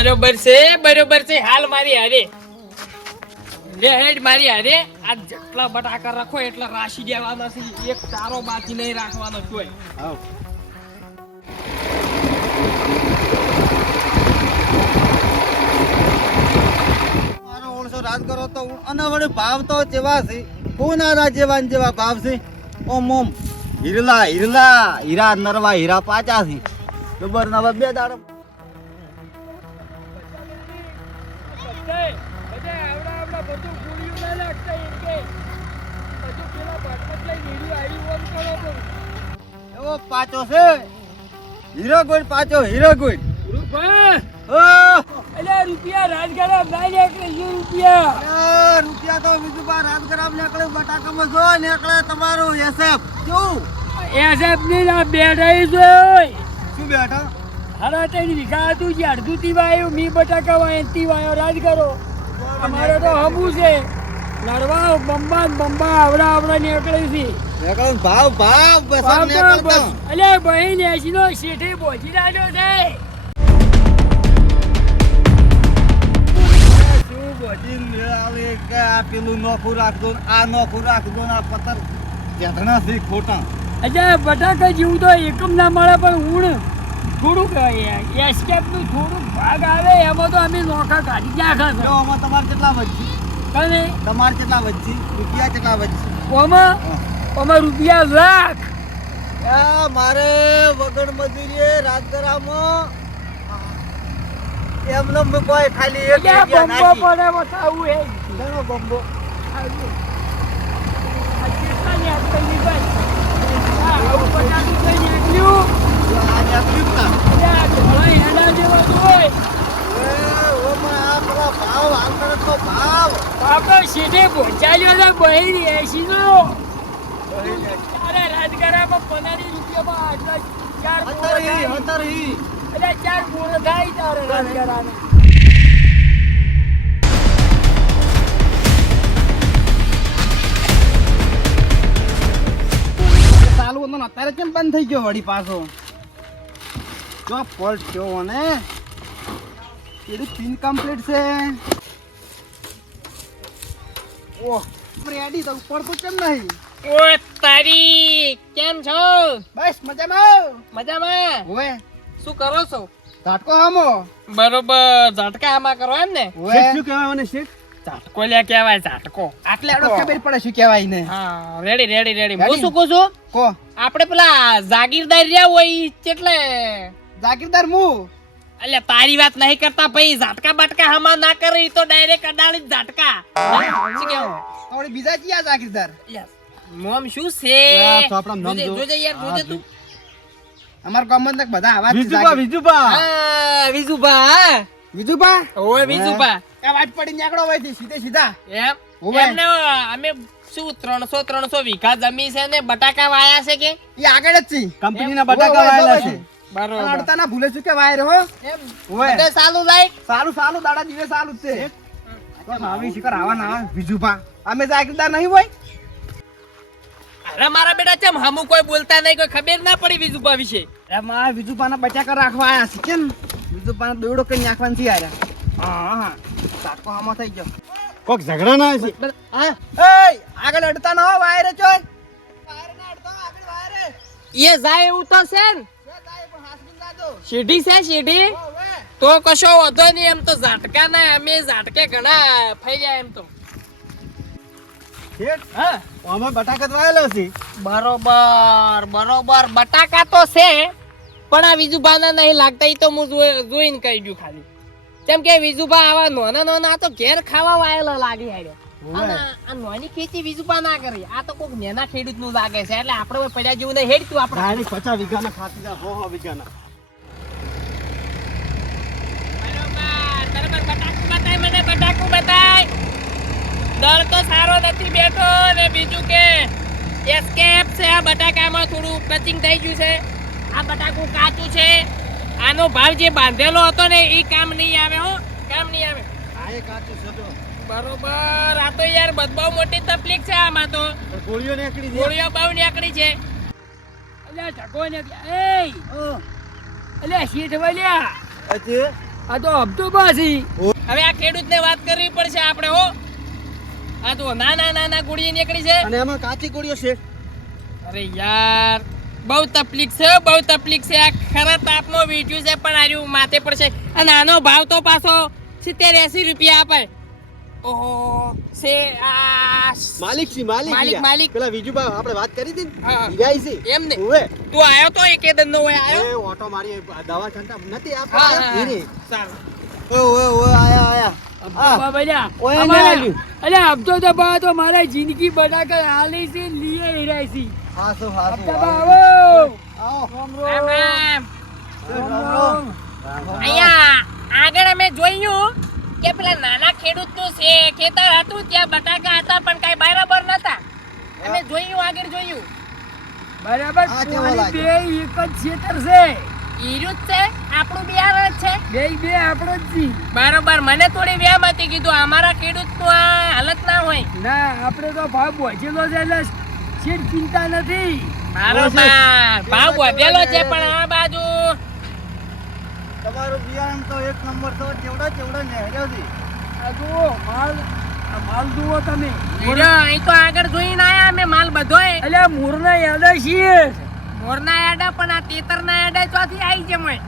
બરોબર છે હાલ મારી હારે લે હેડ મારી હારે આ જેટલા બટાકા રાખો એટલા રાશી દેવાના છે એક તારો બાકી નહીં રાખવાનો કોઈ આવ મારો 900 રાજ કરો તો અને વડે ભાવ તો જેવા છે કોના જેવા ને જેવા ભાવ છે ઓમ હીરા નરવા હીરા પાચા છે બબર ના બે દાડો એવો પાચો છે હીરો ગોળ પાચો હીરો ગોળ રૂપિયા રાજગરા રૂપિયા તો બીજું બા રાજગરામ નીકળે બટાકામાં જો નીકળે તમારું એસએફ શું એસએફ ની ના બેઠાઈ જોઈ શું બેઠા હારા તેની વિઘા હતું જે અડધું તીવાયું મી બટાકા વાય તીવાયો રાજ કરો અમારે તો હબુ છે લડવા બંબા આવડા નીકળે છે નીકળો ભાવ બસ નીકળતા અલે બહેન એસી નો શેઠે પહોંચી રહ્યો છે શું બધી મેળ આવે કે આ પેલું નોખું રાખજો ને આ નોખું રાખજો ને આ પતર જેધણા છે ખોટા અચ્છા બટાકા જેવું તો એકમ ના મળે પણ ઊણ થોડુંક એસ્કેપ નું થોડુંક ભાગ આવે એમાં તો અમે નોખા કાઢી નાખા જો આમાં તમારે કેટલા વધશે કને તમારે કેટલા વધશે રૂપિયા કેટલા વધશે ઓમાં રૂપિયા લાખ મારે વગર મજૂરી રાજગરામાં એમનો કોઈ ખાલી એક બંબો પડે બતાવું એ ઘણો બંબો સીધે પહોંચાડ્યો છે બહેન એસી નો તારે રાજગરામાં 15 રૂપિયામાં આટલા ચાર પૂર્ણ થાય તારે રાજગરાને ચાલુ હતો ને અત્યારે કેમ બંધ થઈ ગયો વળી પાછો જો ફોલ્ટ થયો ને એનું પિન કમ્પ્લીટ છે ઓહ રેડી તો ઉપર તો કેમ નહીં ઓ તારી કેમ છો બસ મજામાં ઓવે શું કરો છો ઝાટકો હામો બરોબર ઝાટકા આમાં કરો એમ ને શું કહેવાય મને શેઠ ઝાટકો લ્યા કહેવાય ઝાટકો આટલે આડો ખબર પડે શું કહેવાય ને હા રેડી હું શું કહું છું કો આપણે પેલા જાગીરદાર રહ્યા હોય એટલે જાગીરદાર મુ અલ્યા તારી વાત નહીં કરતા ભાઈ ઝાટકા બાટકા હમા ના કરે ઈ તો ડાયરેક્ટ અડાળી જ ઝાટકા શું કેવું થોડી બીજા ચિયા જાગીરદાર મોમ શું છે તો આપણા નામ જો જોજે યાર જોજે તું અમાર ગામમાં તક બધા આવાજ વિજુબા ઓય વિજુબા અવાજ પડી નીકળો હોય સીધા એમ એમને અમે શું 300 વીઘા જમીન છે ને બટાકા વાયા છે કે ઈ આગળ જ છે કંપનીના બટાકા વાયેલા છે બરોબર અડતા ના ભૂલે છે કે વાયર હો એમ બધે ચાલુ જાય સાલું દાડા દિવસ ચાલુ જ છે તો આવી શિકર આવા ના વિજુબા અમે જાગીરદાર નહીં હોય અરે મારા બેટા ચમ હમુ કોઈ બોલતા નહીં કોઈ ખબર ના પડી વિજુબા વિશે અરે મારા વિજુબાના બચાકા રાખવા આયા છે કેમ વિજુબાના દોડો કઈ નાખવાનું છે યાર હા સાકો હામો થઈ ગયો કોક ઝઘડા ના છે હા એય આગળ અડતા ના હો વાયર ચોય વાયર ના અડતો આગળ વાયર એ જાય એવું તો છે ને જાય પણ હાસબીન દાદો સીધી છે સીધી તો કશો વધો નહીં એમ તો ઝાટકા ના અમે ઝાટકે ઘણા ફઈ ગયા એમ તો હા આમાં બટાકા વાયેલો છે બરોબર બટાકા તો છે પણ આ વિજુભાના નહીં લાગતા ઈ તો હું જોઈને કહી ગયું ખાલી કેમ કે વિજુભા આવા નાના તો ઘેર ખાવા વાયેલા લાગી હાડ્યો અને આ નાની ખેતી વિજુભા ના કરી આ તો કોક નેના ખેડૂત નું લાગે છે એટલે આપણે પડ્યા જેવું નહીં હેડતું આપણે 50 વીઘાના ખાતી 100 વીઘાના બરોબર બટાકું બતાય દળ તો સારો નથી બેઠો ને બીજું કે એસ્કેપ છે આ બટાકામાં થોડું ટચિંગ થઈ ગયું છે આ બટાકું કાચું છે આનો ભાવ જે બાંધેલો હતો ને એ કામ નહીં આવે આ એ કાચું છે તો બરોબર આ તો યાર બહુ મોટી તકલીફ છે આમાં તો ગોળીઓ નીકળી બહુ નીકળી છે અલ્યા ઢકો ને અલ્યા શીઠ વાલ્યા અજે આ તો હપ્તો પાછી હવે આ ખેડૂતને વાત કરવી પડશે આપણે હો. આ તો નાના ગુડી નીકળી છે. અને એમાં કાચી કોળીઓ છે. અરે યાર બહુ તકલીફ છે, બહુ તકલીફ છે. આ ખરા તાપમાં વીટ્યું છે પણ આર્યું માથે પડશે. આ નાનો ભાવ તો પાછો 70-80 રૂપિયા આપે. ઓહો છે આ માલિક માલિક. પેલા વિજુબા આપણે વાત કરી હતી ને હા. ઈગાઈ છે એમ ને ઓવે તું આયો તો એકે દન નો હોય આયો. એ ઓટો મારી દવા છંટા નથી હા, આપણે હા. ઈની. સારું. ઓએ આયા હપ્તો બલ્યા ઓય ને અમારા આલ્યું. અલ્યા હપ્તો તો બા તો મારા જિંદગી બટાકા હાલી છે લીએ હિરાય છે હાસો હપ્તા બા આવો આવો રામ રામ. રામ. અહીંયા આગળ અમે જોયું કે પેલા નાના ખેડૂતનું છે ખેતર હતું, ત્યાં બટાકા હતા પણ કઈ બરાબર નતા. અમે જોયું આગળ જોયું. બરાબર આ કેવો કોની લાગે? બે એક જ ખેતર છે ઈર્યું જ છે આપણું બિયારણ જ છે. બે આપણો જ છી બરોબર. મને થોડી વ્યામ હતી, કીધું અમારા ખેડૂતનું આ હાલત ના હોય. ના આપણે તો ભાવ પહોંચેલો છે એટલે શેઠ ચિંતા નથી બરોબર ભાવ વધેલો છે પણ આ બાજુ તમારું બિયારણ તો એક નંબર તો ચેવડા નેહર્યો છે. આ જુઓ માલ આ માલ જુઓ તમે હીરો, અહીં તો આગળ જોઈને આયા અમે માલ બધોય. અલ્યા મૂરના યાદા છીએ મોરના યાડા પણ આ તેતરના યાડા ચોથી આવી છે મોય.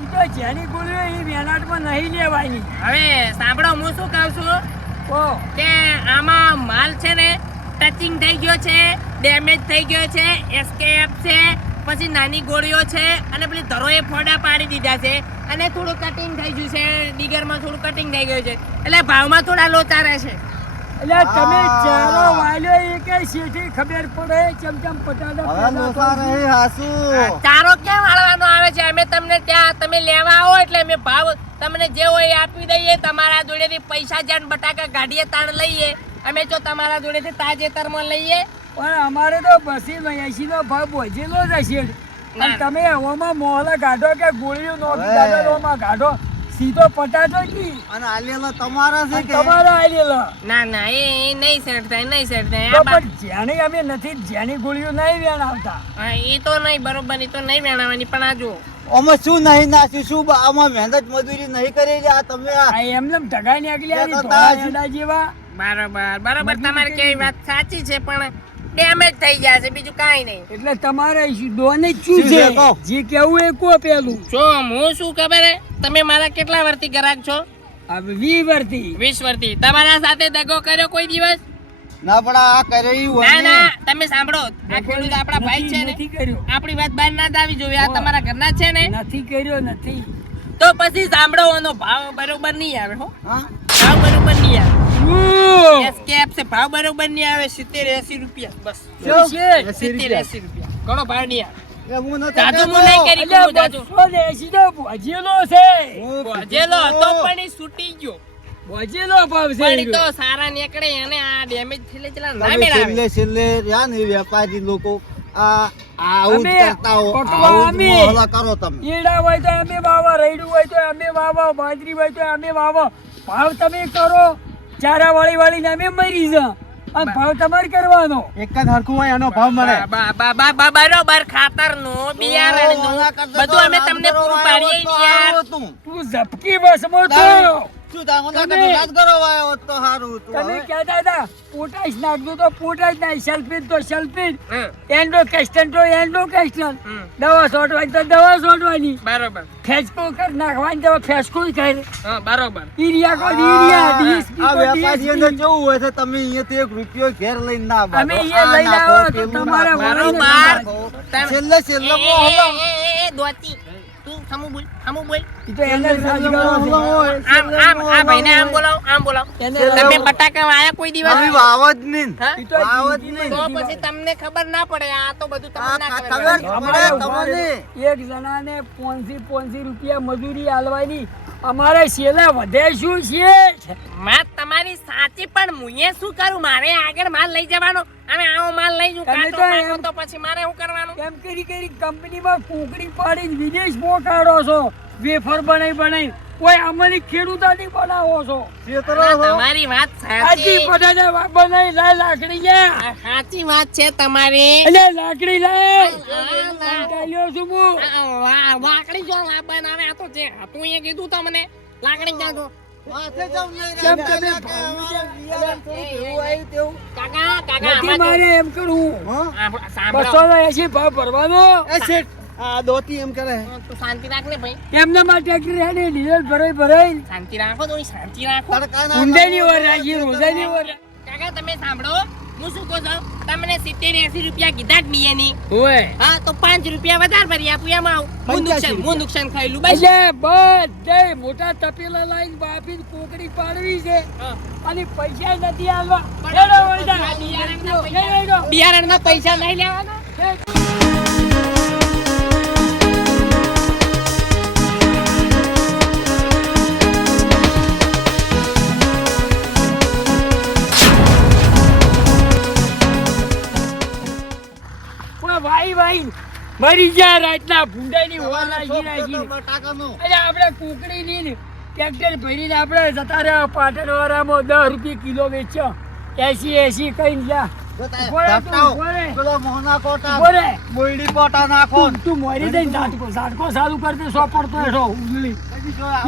ઈ તો જેની ગોળીઓ એ વેનાટમાં નહીં લેવાની હવે સાંભળો, હું શું કહું છું ઓ કે આમાં માલ છે ને ટચિંગ થઈ ગયો છે, ડેમેજ થઈ ગયો છે, એસકેએફ છે, પછી નાની ગોળીઓ છે અને પેલી ધરોએ ફોડા પાડી દીધા છે અને થોડું કટિંગ થઈ ગયું છે, ડીગરમાં થોડું કટિંગ થઈ ગયું છે એટલે ભાવમાં થોડા લોચા રહેશે. એટલે તમે આ. ચારો વાલ્યો એ કે શેઠી ખબર પડે ચમચમ પટાટા હવે પેદા લોસા કરજો. રહી હાસુ ચારો કેમ વાળવાનો આવે છે? અમે તમને ત્યાં તમે લેવા આવો એટલે અમે ભાવ તમને જે હોય એ આપી દઈએ. તમારા જોડેથી પૈસા જાણ બટાકા ગાડીએ તાણ લઈએ. અમે જો તમારા જોડેથી તાજેતરમાં લઈએ. પણ અમારે તો 280 નો ભાવ પહોંચેલો જ હશે ના. અને તમે એવામાં મોહલા ગાઢો કે ગોળીઓ નોખી હવે. ગાઢો એમાં ગાઢો સીધો પટાટો કી અને આલેલા તમારા છે અને કે તમારા આલેલા ના ના એ નહીં સેટ થાય, નહીં સેટ થાય. તો આ બા- પણ જેની અમે નથી જેની ગોળીઓ નહીં વેણ આવતા હા, એ તો નહીં બરોબર, એ તો નહીં વેણાવાની પણ આ જુઓ. આમાં શું નહીં નાખ્યું શું આમાં મહેનત મજૂરી નહીં કરેલી આ તમે આ આ એમને ઢગાઈ નીકળ્યા એ તો ધોળા તાજ. એંડા જેવા બરોબર બરોબર, મજૂરી તમારી કરી કેવી વાત સાચી છે પણ ડેમેજ થઈ ગયા છે, બીજું કાંઈ નહીં. એટલે તમારે દોને શું શું છે છે કહો? જે કેવું એ કો પેલું જો હું શું ખબર હે, તમે મારા કેટલા વર્ષથી ગ્રાહક છો? આ 20 વર્ષથી 20 વર્ષથી. તમારા સાથે દગો કર્યો કોઈ દિવસ? ના પણ આ કરી ના હોય ના, તમે સાંભળો, આ ખેડૂત આપણા ભાઈ છે ને, નથી કર્યો આપણી વાત બહાર ના જ આવી જોઈએ. આ તમારા ઘરના જ છે ને, નથી કર્યો નથી તો પછી સાંભળો, એનો ભાવ બરોબર નહીં આવે હો. હા ભાવ બરોબર નહીં આવે. શું? એસકેએફ છે, ભાવ બરોબર નહીં આવે. 70-80 રૂપિયા બસ. શું છે? 70-80 રૂપિયા ઘણો ભાવ નહીં આવે. એ હું નથી જાદુ કહેતો. હું નહીં કરી અલ્યા, કરું, જાદુ. 280 તો ભોજેલો છે હું ભજેલો હતો પણ એ છૂટી ગયો. ભોજેલો ભાવ છે પણ ઈ તો સારા નીકળે અને આ ડેમેજ થયેલે ચલા ના તમે મેળાવે. છેલ્લે રહ્યા ને વેપારી લોકો આ આવું જ અમે કરતા હો પકવા આવું જ અમે. મોહલા કરો તમે ઈડા હોય તો અમે વાવા રૈડું હોય તો અમે વાવા બાજરી હોય તો અમે વાવા ભાવ તમે કરો ચારા વાળી અમે મરી જા અને ભાવ તમારે કરવાનો એક જ હરખું હોય એનો ભાવ મળે બરોબર, ખાતરનું, બિયારણનું ઓલા કરતા બધું તો અમે તમને રાજગરો પૂરું વાયો પાડીએ તો યાર. સારું હતું. તું ઝપકી બસમાં તો શું તાંગો ના તમે- કરતો રાજગરો વાયો હોત તો સારું હતું તમે હવે. કહેતા હતા પોટાશ નાખજો તો પોટાશ નાખ સલ્ફેટ તો સલ્ફેટ હમ, એન્ડો કેસ્ટન તો એન્ડો કેસ્ટન હમ, દવા છોડવાની તો દવા છોડવાની બરોબર. ફેસકો કર નાખવાની તો ફેસકો કરે હા, બરોબર. ઈરિયા કો ઈરિયા ડીએસપી આ કો વેપારીઓને ડીએસપી કેવું હોય છે તમે અહીંયાથી એક રૂપિયો ઘેર લઈને ના બાંધો. અમે અહીંયા આ લઈને નાખો, આવો તો પેલું તમારા નાખો. વળીને બરોબર. છેલ્લે છેલ્લે મોહલો. દોતી તું સમૂહ બોલ, સમૂહ બોલ. ઈ તો એને જ છેલ્લે રાજગરો મોહલો છે. હોય. આમ આમ આ ભાઈને આમ બોલાવો, આમ બોલાવો. એને તમે બટાકા વાયા કોઈ દિવસ? અમે વાવ જ નહીં. હા? ઈ તો વાવ જ જિંદગીમાં નહીં. તો નથી પછી તમને ખબર ના પડે. આ તો બધું તમને આ ના ખબર ખબર અમારે પડે તમને. એક જણાને 500 રૂપિયા મજૂરી આલવાની અમારે છેલ્લે વધે શું છે વાત તમારી સાચી પણ મુએ શું કરું? મારે આગળ માલ લઈ જવાનો. અને આવો માલ લઈ જઉં તમે કાચો તો પાકો એમ- તો પછી મારે શું કરવાનું? એમ કરી કંપનીમાં કોકડી પાડીને વિદેશમાં કાઢો છો વેફર બનાવી કોઈ અમલી ખેડૂતાથી બનાવો છો છેતરો ના, છો. તમારી વાત આજી સાચી. પટાટા બનાવી લાય લાકડી લે આ સાચી વાત છે તમારી. એટલે લાકડી લાય આ કંટાળ્યો છું હું વાકડી જો આ બનાવે આ તો જે હતું એ કીધું તમને લાકડી નાખો. માથે જવું નહીં રે. કેમ તમે કે અમારા બિયારણ થોડું ભેળું આવ્યું તેવું. કાકા કાકા નથી આમાં તો- મારે એમ કરું હં? સાંભળો. 280 ભાવ ભરવાનો એ શેઠ, આ દોતી એમ કરે. તું શાંતિ રાખ ને ભાઈ, એમના માટે ટ્રેક્ટર હેડે ડીઝલ ભરાઈ શાંતિ રાખો, થોડી શાંતિ રાખો. તડકાના ઊંડાઈની વાર રાખી રોજાઈની વાર કાકા તમે સાંભળો, હું શું કહું છું, તમને 70-80 રૂપિયા કીધા જ બીએની. હોય હા તો 5 રૂપિયા વધારે ભરી આપું એમાં આવું. હું નુકસાન ખાયેલું બસ. એટલે બધે મોટા તપેલા લાઈન બાફીને કોકડી પાડવી છે હા. અને પૈસા નથી આલવા હેડો વળતા. હેડો. બિયારણના પૈસા નહીં લેવાના. પણ ભાઈ મરી ગયા રાતના ભૂંડાઈની વાર નાખી નાખી બટાકાનો. એટલે આપણે કુકડીની ને ટ્રેક્ટર ભરીને આપણે જતા રહ્યા પાટણવાળામાં 10 રૂપિયા કિલો વેચ્યો 80 કઈ જા ઉભો રહે તું, ધાપટાઓ. ઉભો રહે. પેલો મોહના કોટા. ઉભો રહે. બોયડી પોટા નાખો. તું મોરી દઈને ઝાટકો ચાલુ કરતે સો પડતો હેઠો ઉગલી હજી જો આ.